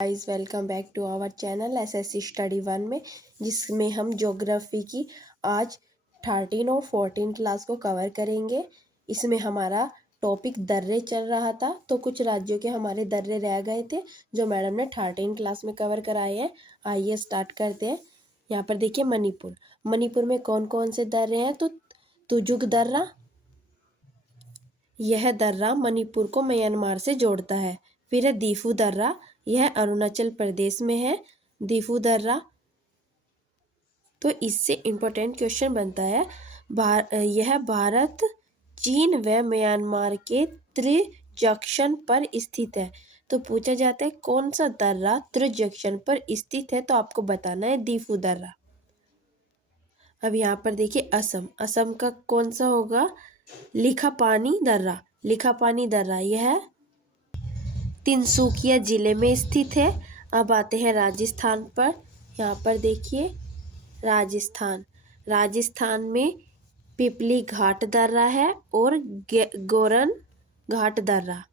Guys, welcome back to our channel SSC study 1 में, जिसमें हम ज्योग्राफी की आज 13 और 14 क्लास को कवर करेंगे। इसमें हमारा टॉपिक दर्रे चल रहा था, तो कुछ राज्यों के हमारे दर्रे रह गए थे जो मैडम ने 13 क्लास में कवर कराए हैं। आइए स्टार्ट करते हैं। यहाँ पर देखिए मणिपुर में कौन कौन से दर्रे हैं। तो तुजुक दर्रा, यह दर्रा मणिपुर को म्यांमार से जोड़ता है। फिर है दीफू दर्रा, यह अरुणाचल प्रदेश में है। दीफू दर्रा, तो इससे इम्पोर्टेंट क्वेश्चन बनता है, यह भारत, चीन व म्यांमार के त्रिजंक्शन पर स्थित है। तो पूछा जाता है कौन सा दर्रा त्रिजंक्शन पर स्थित है, तो आपको बताना है दीफू दर्रा। अब यहाँ पर देखिए असम का कौन सा होगा, लिखापानी दर्रा, यह तिनसुकिया जिले में स्थित है। अब आते हैं राजस्थान पर। यहाँ पर देखिए राजस्थान में पिपली घाट दर्रा है और गोरन घाट दर्रा।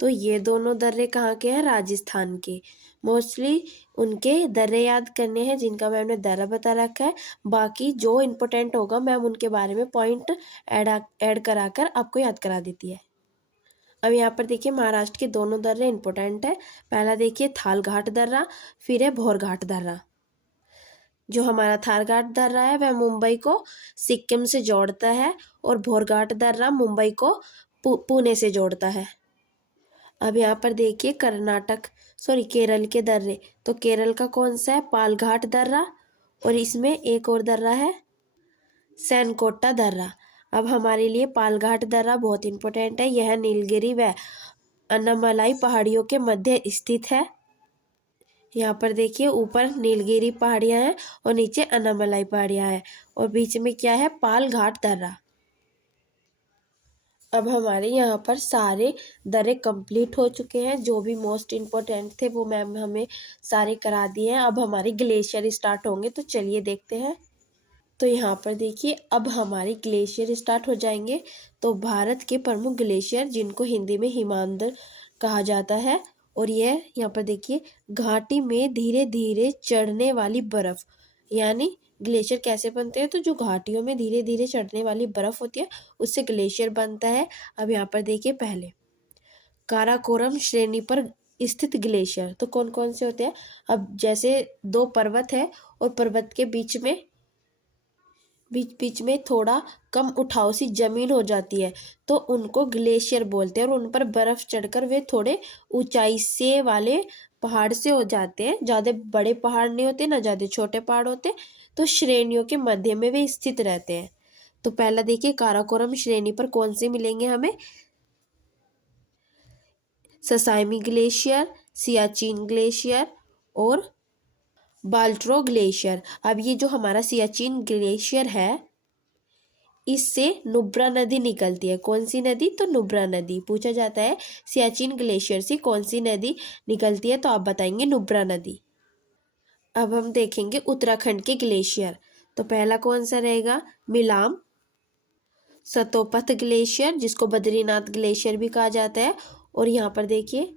तो ये दोनों दर्रे कहाँ के हैं, राजस्थान के। मोस्टली उनके दर्रे याद करने हैं जिनका मैम ने दर्रा बता रखा है। बाकी जो इम्पोर्टेंट होगा मैम उनके बारे में पॉइंट ऐड कराकर आपको याद करा देती है। अब यहाँ पर देखिए महाराष्ट्र के दोनों दर्रे इंपॉर्टेंट है। पहला देखिए थाल घाट दर्रा, फिर है भोर घाट दर्रा। जो हमारा थाल घाट दर्रा है वह मुंबई को सिक्किम से जोड़ता है और भोर घाट दर्रा मुंबई को पुणे से जोड़ता है। अब यहाँ पर देखिए केरल के दर्रे। तो केरल का कौन सा है, पालघाट दर्रा, और इसमें एक और दर्रा है सैनकोटा दर्रा। अब हमारे लिए पालघाट दर्रा बहुत इंपॉर्टेंट है। यह नीलगिरी व अन्नामलाई पहाड़ियों के मध्य स्थित है। यहाँ पर देखिए ऊपर नीलगिरी पहाड़ियाँ हैं और नीचे अन्नामलाई पहाड़ियाँ हैं और बीच में क्या है, पालघाट दर्रा। अब हमारे यहाँ पर सारे दर्रे कंप्लीट हो चुके हैं। जो भी मोस्ट इम्पोर्टेंट थे वो मैम हमें सारे करा दिए हैं। अब हमारे ग्लेशियर स्टार्ट होंगे, तो चलिए देखते हैं। तो यहाँ पर देखिए अब हमारे ग्लेशियर स्टार्ट हो जाएंगे। तो भारत के प्रमुख ग्लेशियर जिनको हिंदी में हिमांदर कहा जाता है, और यह यहाँ पर देखिए घाटी में धीरे धीरे चढ़ने वाली बर्फ, यानी ग्लेशियर कैसे बनते हैं, तो जो घाटियों में धीरे धीरे चढ़ने वाली बर्फ होती है उससे ग्लेशियर बनता है। अब यहाँ पर देखिए पहले काराकोरम श्रेणी पर स्थित ग्लेशियर, तो कौन कौन से होते हैं। अब जैसे दो पर्वत है और पर्वत के बीच में थोड़ा कम उठाव सी जमीन हो जाती है, तो उनको ग्लेशियर बोलते हैं। और उन पर बर्फ चढ़कर वे थोड़े ऊंचाई से वाले पहाड़ से हो जाते हैं। ज़्यादा बड़े पहाड़ नहीं होते, ना ज़्यादा छोटे पहाड़ होते, तो श्रेणियों के मध्य में वे स्थित रहते हैं। तो पहला देखिए काराकोरम श्रेणी पर कौन से मिलेंगे हमें, ससाइमी ग्लेशियर, सियाचिन ग्लेशियर और बाल्ट्रो ग्लेशियर। अब ये जो हमारा सियाचिन ग्लेशियर है, इससे नुब्रा नदी निकलती है। कौन सी नदी, तो नुब्रा नदी। पूछा जाता है सियाचिन ग्लेशियर से कौन सी नदी निकलती है, तो आप बताएंगे नुब्रा नदी। अब हम देखेंगे उत्तराखंड के ग्लेशियर। तो पहला कौन सा रहेगा, मिलाम सतोपथ ग्लेशियर, जिसको बद्रीनाथ ग्लेशियर भी कहा जाता है। और यहाँ पर देखिए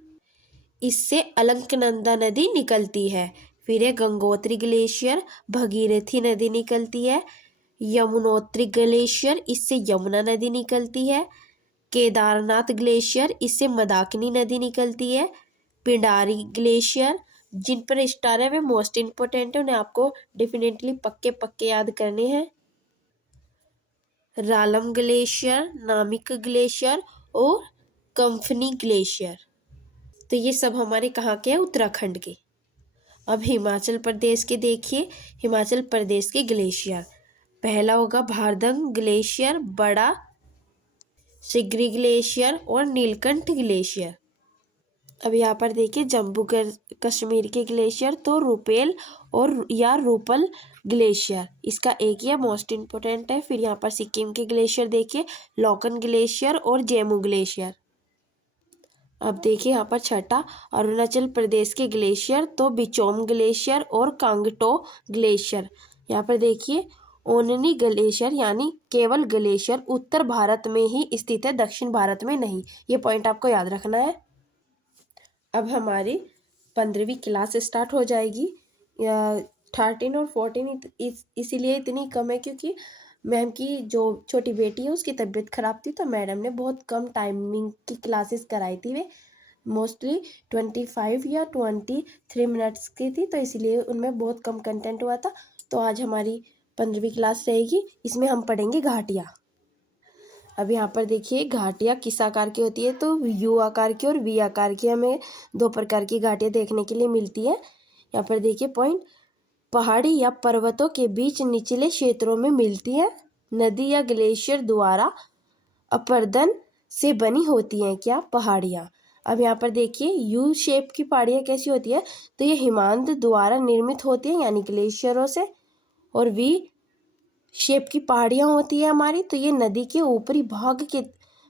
इससे अलकनंदा नदी निकलती है। फिर है गंगोत्री ग्लेशियर, भगीरथी नदी निकलती है। यमुनोत्री ग्लेशियर, इससे यमुना नदी निकलती है। केदारनाथ ग्लेशियर, इससे मंदाकिनी नदी निकलती है। पिंडारी ग्लेशियर, जिन पर स्टार है वे मोस्ट इम्पोर्टेंट है, उन्हें आपको डेफिनेटली पक्के पक्के याद करने हैं। रालम ग्लेशियर, नामिक ग्लेशियर और कंफनी ग्लेशियर। तो ये सब हमारे कहाँ के हैं, उत्तराखंड के। अब हिमाचल प्रदेश के देखिए, हिमाचल प्रदेश के ग्लेशियर। पहला होगा भारदंग ग्लेशियर, बड़ा सिगरी ग्लेशियर और नीलकंठ ग्लेशियर। अब यहाँ पर देखिए जम्मू कश्मीर के ग्लेशियर, तो रुपेल और या रूपल ग्लेशियर, इसका एक ही मोस्ट इम्पोर्टेंट है। फिर यहाँ पर सिक्किम के ग्लेशियर देखिए, लोकन ग्लेशियर और जेमू ग्लेशियर। अब देखिए यहाँ पर छठा अरुणाचल प्रदेश के ग्लेशियर, तो बिचोम ग्लेशियर और कांगटो ग्लेशियर। यहाँ पर देखिए ओननी ग्लेशियर, यानी केवल ग्लेशियर उत्तर भारत में ही स्थित है, दक्षिण भारत में नहीं। ये पॉइंट आपको याद रखना है। अब हमारी 15वीं क्लास स्टार्ट हो जाएगी। 13 और 14 इसीलिए इतनी कम है क्योंकि मैम की जो छोटी बेटी है उसकी तबीयत खराब थी, तो मैडम ने बहुत कम टाइमिंग की क्लासेस कराई थी। वे मोस्टली 25 या 23 मिनट्स की थी, तो इसलिए उनमें बहुत कम कंटेंट हुआ था। तो आज हमारी 15वीं क्लास रहेगी, इसमें हम पढ़ेंगे घाटियाँ। अब यहाँ पर देखिए घाटियाँ किस आकार की होती है, तो यू आकार की और वी आकार की हमें दो प्रकार की घाटियाँ देखने के लिए मिलती है। यहाँ पर देखिए पॉइंट, पहाड़ी या पर्वतों के बीच निचले क्षेत्रों में मिलती है, नदी या ग्लेशियर द्वारा अपर्दन से बनी होती हैं क्या, पहाड़ियाँ। अब यहाँ पर देखिए यू शेप की पहाड़ियाँ कैसी होती है, तो ये हिमांत द्वारा निर्मित होती है यानी ग्लेशियरों से। और वी शेप की पहाड़ियाँ होती है हमारी, तो ये नदी के ऊपरी भाग के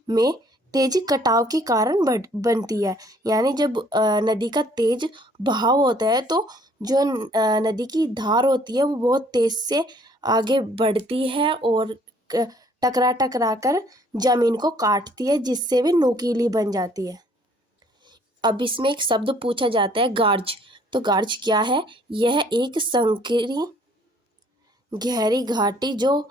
में तेज कटाव के कारण बनती है। यानी जब नदी का तेज बहाव होता है तो जो नदी की धार होती है वो बहुत तेज से आगे बढ़ती है और टकरा टकरा कर जमीन को काटती है, जिससे वे नुकीली बन जाती है। अब इसमें एक शब्द पूछा जाता है गार्ज, तो गार्ज क्या है, यह एक संकरी गहरी घाटी जो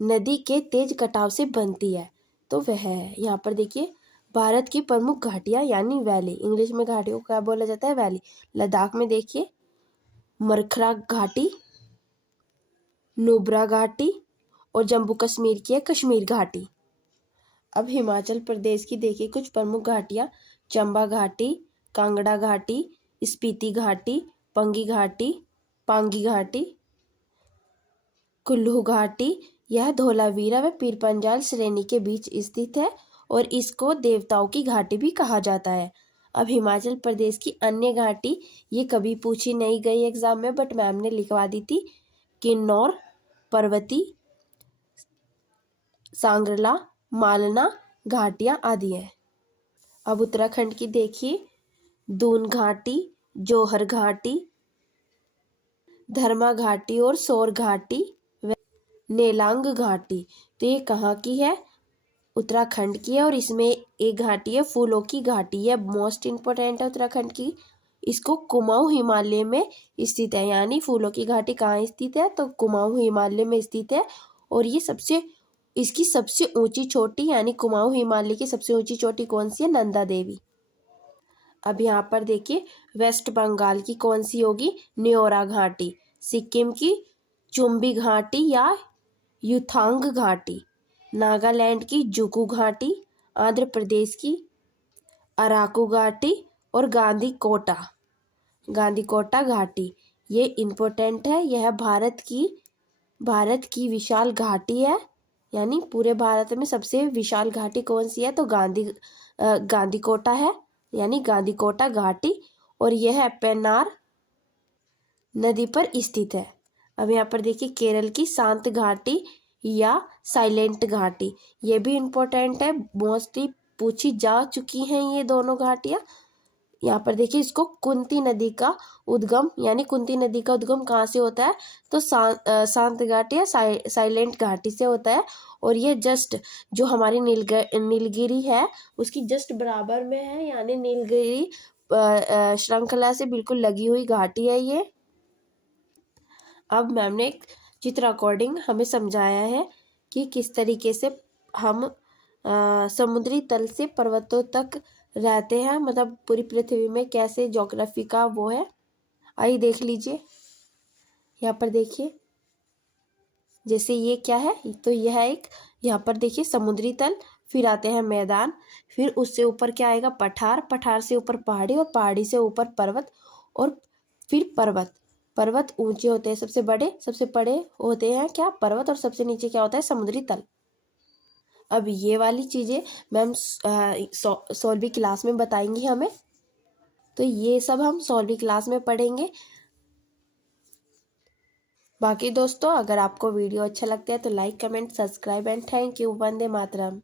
नदी के तेज कटाव से बनती है, तो वह है। यहाँ पर देखिए भारत की प्रमुख घाटियाँ यानी वैली, इंग्लिश में घाटियों को क्या बोला जाता है, वैली। लद्दाख में देखिए मरखरा घाटी, नुब्रा घाटी और जम्मू कश्मीर की है कश्मीर घाटी। अब हिमाचल प्रदेश की देखिए कुछ प्रमुख घाटियाँ, चंबा घाटी, कांगड़ा घाटी, स्पीति घाटी, पंगी घाटी, पांगी घाटी, कुल्लू घाटी। यह धौलावीरा व पीरपंजाल श्रेणी के बीच स्थित है और इसको देवताओं की घाटी भी कहा जाता है। अब हिमाचल प्रदेश की अन्य घाटी, ये कभी पूछी नहीं गई एग्जाम में, बट मैम ने लिखवा दी थी, किन्नौर, पर्वती, सांगरला, मालना घाटियाँ आदि हैं। अब उत्तराखंड की देखिए दून घाटी, जोहर घाटी, धर्मा घाटी और सौर घाटी, नेलांग घाटी। तो ये कहाँ की है, उत्तराखंड की है। और इसमें एक घाटी है फूलों की घाटी है, मोस्ट इम्पोर्टेंट है उत्तराखंड की। इसको कुमाऊं हिमालय में स्थित है, यानी फूलों की घाटी कहाँ स्थित है, तो कुमाऊं हिमालय में स्थित है। और ये इसकी सबसे ऊंची चोटी यानी कुमाऊं हिमालय की सबसे ऊंची चोटी कौन सी है, नंदा देवी। अब यहाँ पर देखिए वेस्ट बंगाल की कौन सी होगी, न्योरा घाटी, सिक्किम की चुम्बी घाटी या युथांग घाटी, नागालैंड की जुकू घाटी, आंध्र प्रदेश की अराकू घाटी और गांधीकोटा घाटी। ये इम्पोर्टेंट है, यह भारत की विशाल घाटी है, यानी पूरे भारत में सबसे विशाल घाटी कौन सी है, तो गांधीकोटा है, यानी गांधीकोटा घाटी। और यह पेन्नार नदी पर स्थित है। अब यहाँ पर देखिए केरल की शांत घाटी या साइलेंट घाटी, ये भी इम्पोर्टेंट है, मोस्टली पूछी जा चुकी हैं ये दोनों घाटियाँ। यहाँ पर देखिए इसको कुंती नदी का उद्गम, यानी कुंती नदी का उद्गम कहाँ से होता है, तो शांत घाटी या साइलेंट घाटी से होता है। और ये जस्ट जो हमारी नीलगिरी है उसकी जस्ट बराबर में है, यानी नीलगिरी श्रृंखला से बिल्कुल लगी हुई घाटी है ये। अब मैम ने एक चित्र अकॉर्डिंग हमें समझाया है कि किस तरीके से हम समुद्री तल से पर्वतों तक रहते हैं, मतलब पूरी पृथ्वी में कैसे ज्योग्राफी का वो है। आइए देख लीजिए, यहाँ पर देखिए जैसे ये क्या है, तो यह एक, यहाँ पर देखिए समुद्री तल, फिर आते हैं मैदान, फिर उससे ऊपर क्या आएगा, पठार से ऊपर पहाड़ी और पहाड़ी से ऊपर पर्वत, और फिर पर्वत ऊंचे होते हैं, सबसे बड़े होते हैं क्या, पर्वत, और सबसे नीचे क्या होता है, समुद्री तल। अब ये वाली चीज़ें मैम 16वीं क्लास में बताएंगी हमें, तो ये सब हम 16वीं क्लास में पढ़ेंगे। बाकी दोस्तों अगर आपको वीडियो अच्छा लगता है तो like, comment, subscribe and thank you. Vande Mataram.